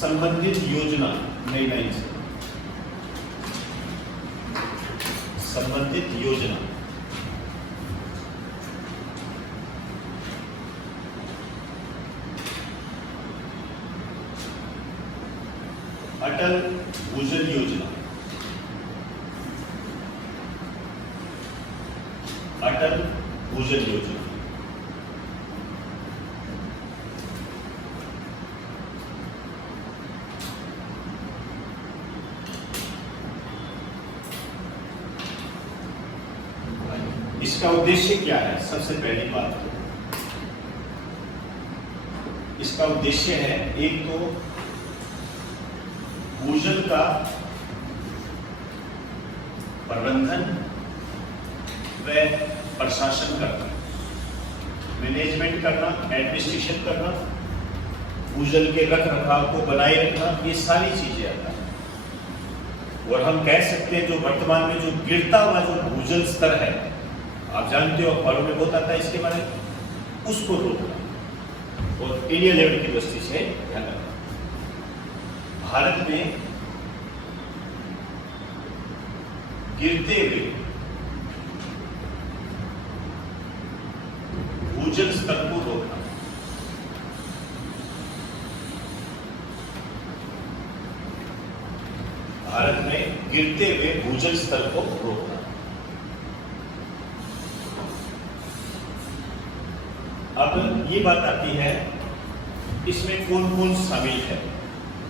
संबंधित योजना, नई लाइन से, संबंधित योजना अटल भूजल योजना, अटल भूजल योजना। इसका उद्देश्य क्या है? सबसे पहली बात तो इसका उद्देश्य है, एक तो भूजल का प्रबंधन व प्रशासन करना, मैनेजमेंट करना, एडमिनिस्ट्रेशन करना, भूजल के रख रखाव को बनाए रखना, ये सारी चीजें आता है। और हम कह सकते हैं जो वर्तमान में जो गिरता हुआ जो भूजल स्तर है, आप जानते हो अखबारों में बहुत आता है इसके बारे में, उसको रोकना और एरिया लेवल की दृष्टि से ध्यान रखना। भारत में गिरते हुए भूजल स्तर को रोकना, भारत में गिरते हुए भूजल स्तर को रोकना। अब ये बात आती है, इसमें कौन कौन शामिल है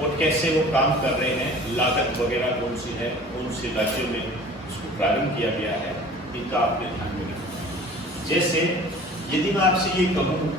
और कैसे वो काम कर रहे हैं, लागत वगैरह कौन सी है, कौन से राज्यों में इसको प्रारंभ किया गया है, इनका आपने ध्यान में रखना। जैसे यदि मैं आपसे ये कहूँ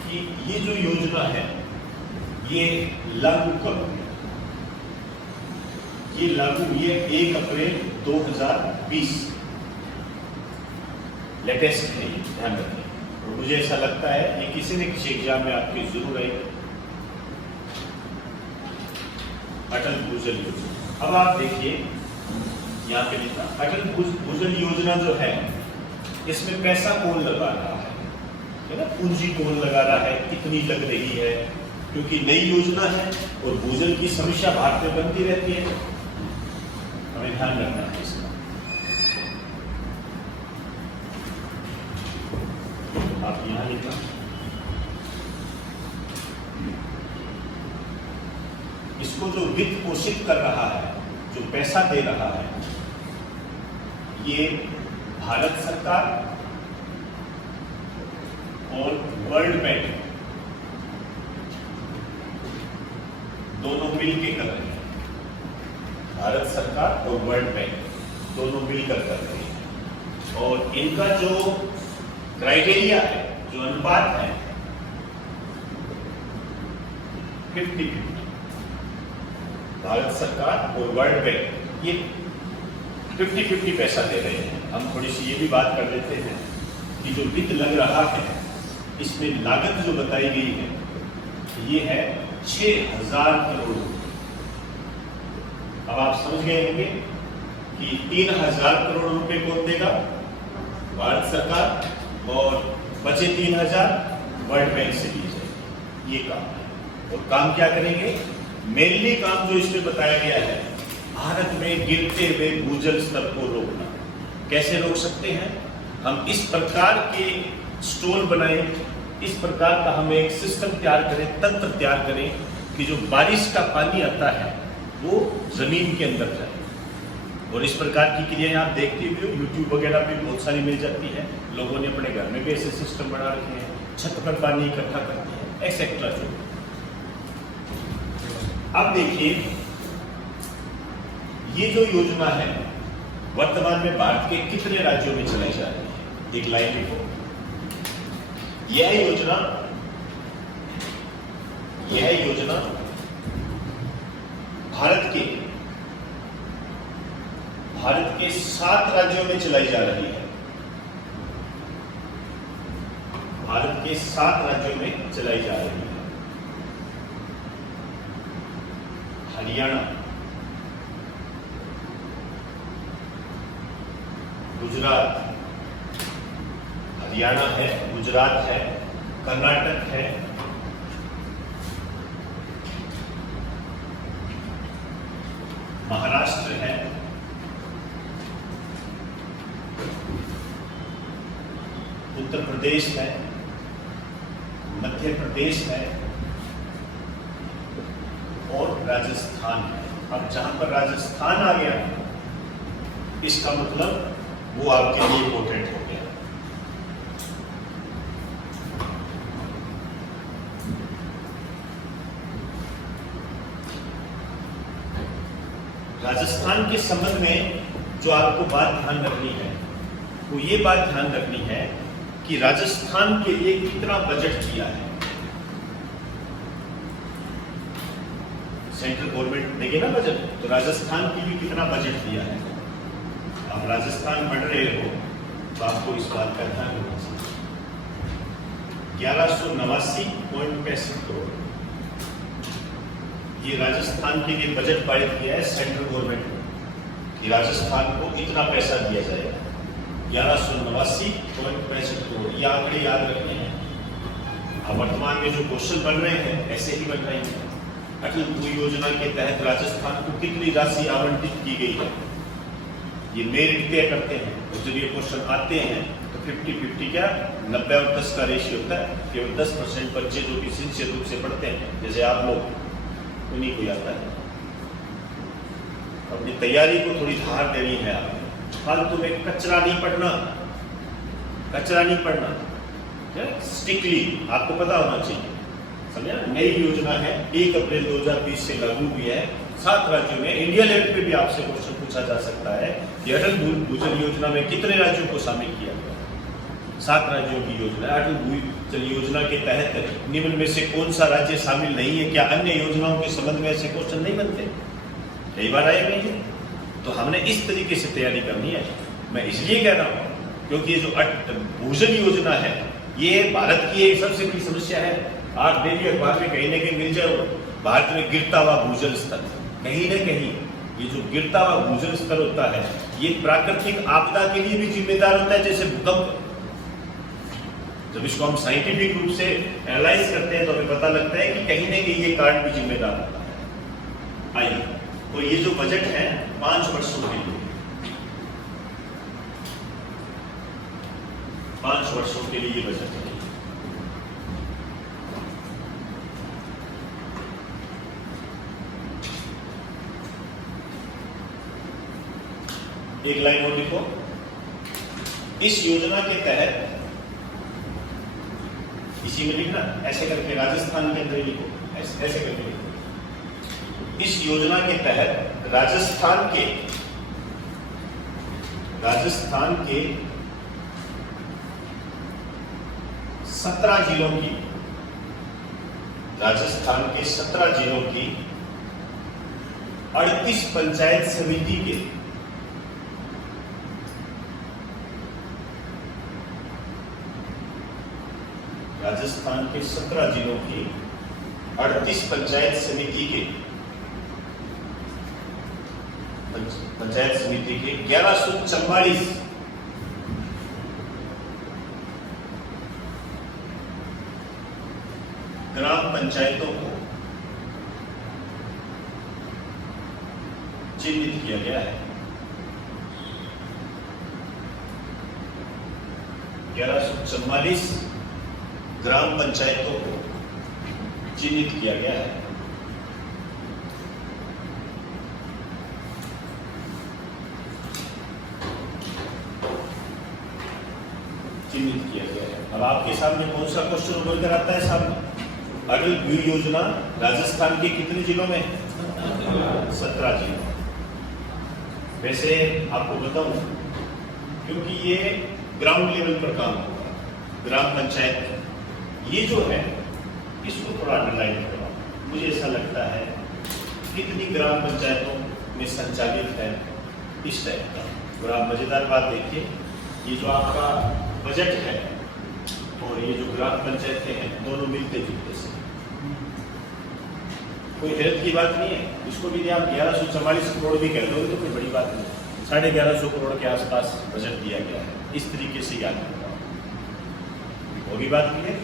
कि ये जो योजना है ये लागू कब हुई, ये लागू हुई है 1 अप्रैल 2020, लेटेस्ट है, ये ध्यान रखें। और मुझे ऐसा लगता है ये किसी न किसी एग्जाम में आपकी जरूर आएगी, अटल भूजल योजना। अब आप देखिए यहाँ पे लिखा अटल भूजल योजना जो है, इसमें पैसा कौन लगा रहा है ना, पूंजी कौन लगा रहा है, कितनी लग रही है, क्योंकि नई योजना है और भूजल की समस्या भारत में बनती रहती है, हमें ध्यान रखना है इसका। आप यहाँ लिखा इसको जो वित्त पोषित कर रहा है, जो पैसा दे रहा है, ये भारत सरकार और वर्ल्ड बैंक दोनों मिलकर कर रहे हैं। भारत सरकार और वर्ल्ड बैंक दोनों मिलकर कर रहे हैं और इनका जो क्राइटेरिया है, जो अनुपात है 50-50। भारत सरकार और वर्ल्ड बैंक ये 50-50 पैसा दे रहे हैं। हम थोड़ी सी ये भी बात कर लेते हैं कि जो वित्त लग रहा है, इसमें लागत जो बताई गई है ये है 6000 करोड़। अब आप समझ गए होंगे कि 3000 करोड़ रुपए कौन देगा? भारत सरकार, और बचे 3000 वर्ल्ड बैंक से दी जाएगी। ये काम है। और काम क्या करेंगे? मेनली काम जो इसमें बताया गया है, भारत में गिरते हुए भूजल स्तर को रोकना। कैसे रोक सकते हैं? हम इस प्रकार के स्टोन बनाएं, इस प्रकार का हम एक सिस्टम तैयार करें, तंत्र तैयार करें कि जो बारिश का पानी आता है वो जमीन के अंदर जाए। और इस प्रकार की क्रियाएं आप देखते हुए यूट्यूब वगैरह पे बहुत सारी मिल जाती है। लोगों ने अपने घर में भी ऐसे सिस्टम बना रखे हैं, छत पर पानी इकट्ठा करते हैं, एक्सेट्रा। जो अब देखिए, ये जो योजना है वर्तमान में भारत के कितने राज्यों में चलाई जा रही है? एक लाइन लिखो। यह योजना भारत के 7 राज्यों में चलाई जा रही है। भारत के 7 राज्यों में चलाई जा रही है। हरियाणा, गुजरात, हरियाणा है, गुजरात है, कर्नाटक है, महाराष्ट्र है, उत्तर प्रदेश है, मध्य प्रदेश है और राजस्थान है। अब जहां पर राजस्थान आ गया इसका मतलब वो आपके लिए इंपॉर्टेंट हो गया। राजस्थान के संबंध में जो आपको बात ध्यान रखनी है वो ये बात ध्यान रखनी है कि राजस्थान के लिए कितना बजट दिया है। सेंट्रल गवर्नमेंट देगी ना बजट, तो राजस्थान के लिए कितना बजट दिया है। आप राजस्थान पढ़ रहे हो तो आपको इस बात का ध्यान रखना चाहिए। 1189.65 करोड़ ये राजस्थान के लिए बजट पारित किया है सेंट्रल गवर्नमेंट ने कि राजस्थान को इतना पैसा दिया जाएगा। 1189.65 करोड़ ये आंकड़े याद रखने हैं। अब वर्तमान में जो क्वेश्चन बन रहे हैं ऐसे ही बन रहे हैं। अटल भू योजना के तहत राजस्थान को कितनी राशि आवंटित की गई है ये मेरिट तय करते हैं। तो जब ये क्वेश्चन आते हैं तो 50-50 क्या 90 और 10 का रेशियो होता है। केवल 10% बच्चे जो कि सिंसियर रूप से पढ़ते हैं जैसे आप लोग, उन्हीं को आता है। अपनी तैयारी को थोड़ी धार देनी है। आप फालतू में कचरा नहीं पढ़ना, कचरा नहीं पढ़ना, स्ट्रिक्टली आपको पता होना चाहिए। समझा? नई योजना है, 1 अप्रैल 2020 से लागू हुई है 7 राज्यों में। इंडिया लेवल पे भी आपसे क्वेश्चन पूछा जा सकता है कि अटल भूजल योजना में कितने राज्यों को शामिल किया गया। 7 राज्यों की योजना है। अटल भूजल योजना के तहत निम्न में से कौन सा राज्य शामिल नहीं है। क्या अन्य योजनाओं के संबंध में ऐसे क्वेश्चन नहीं बनते? कई बार आए हुए हैं। तो हमने इस तरीके से तैयारी करनी है। मैं इसलिए कह रहा हूँ क्योंकि ये जो भूजल योजना है ये भारत की एक सबसे बड़ी समस्या है। आप डेली अखबार में कहीं ना कहीं मिल जाओ, भारत में गिरता हुआ भूजल स्तर। कहीं ना कहीं ये जो गिरता हुआ भूजल स्तर होता है ये प्राकृतिक आपदा के लिए भी जिम्मेदार होता है, जैसे भूकंप। जब इसको हम साइंटिफिक रूप से एनालाइज करते हैं तो हमें पता लगता है कि कहीं ना कहीं ये कारण भी जिम्मेदार होता है। आइए, तो ये जो बजट है 5 वर्षों के लिए, 5 वर्षों के लिए ये बजट है। एक लाइन और लिखो। इस योजना के तहत, इसी में लिखना, ऐसे करके राजस्थान के अंदर लिखो, ऐसे करके लिखो। इस योजना के तहत राजस्थान के 17 जिलों की, राजस्थान के 17 जिलों की 38 पंचायत समिति के राजस्थान के 17 जिलों की 38 पंचायत समिति के 1144 ग्राम पंचायतों को चिन्हित किया गया है। 1144 ग्राम पंचायतों को चिन्हित किया गया है। चिन्हित किया गया है। अब आपके सामने कौन सा क्वेश्चन उभर कर आता है सामने? अटल भू योजना राजस्थान के कितने जिलों में? 17 जिलों। वैसे आपको बताऊं, क्योंकि ये ग्राउंड लेवल पर काम होगा, ग्राम पंचायत ये जो है इसको थोड़ा अंडरलाइन करो। मुझे ऐसा लगता है कितनी ग्राम पंचायतों में संचालित है इस टाइप का। और आप मजेदार बात देखिए, ये जो आपका बजट है और ये जो ग्राम पंचायतें हैं दोनों मिलते जुलते से, कोई हैरत की बात नहीं है। इसको भी आप 1144 करोड़ भी कह दोगे तो कोई बड़ी बात नहीं। 1150 करोड़ के आसपास बजट दिया गया है। इस तरीके से याद रखना होगी। बात की है।